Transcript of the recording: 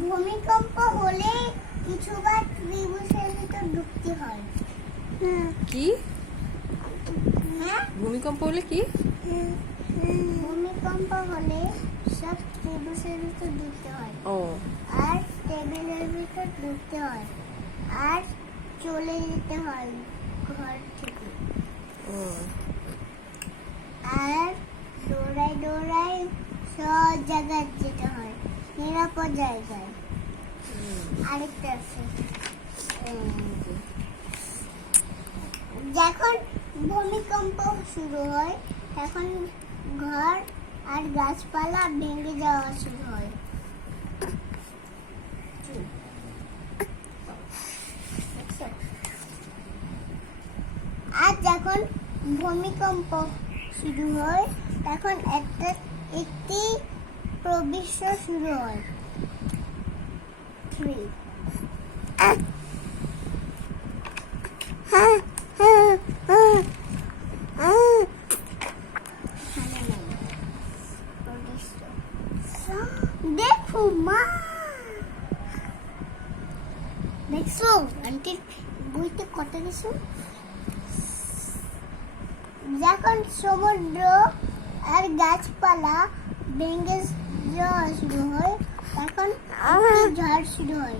ভূমিকম্প হলে কিছুবার ত্রিভুজের ভিতর ঢুকতে হয়। কি ভূমিকম্প হলে কি? ভূমিকম্প হলে সব ত্রিভুজের ভিতর ঢুকতে হয়, ও আর টেবিলের ভিতর ঢুকতে হয়, আর চলে যেতে হয় ঘর থেকে, ও আর দৌড়াই দৌড়াই সব জায়গায় যেতে হয়, নিরাপদ জায়গায়। আরেকটা আছে, যখন ভূমিকম্প শুরু হয় তখন ঘর আর গাছপালা ভেঙে যাওয়া শুরু হয়। আর যখন ভূমিকম্প শুরু হয় তখন একটি প্রবিশ্ব শুরু হয়। 3 দেখো মা, দেখছো আন্টির বইতে কত কিছু। যখন সমুদ্র আর গাছপালা ভেঙে যাওয়া শুরু হয় তখন ঝড় শুরু হয়।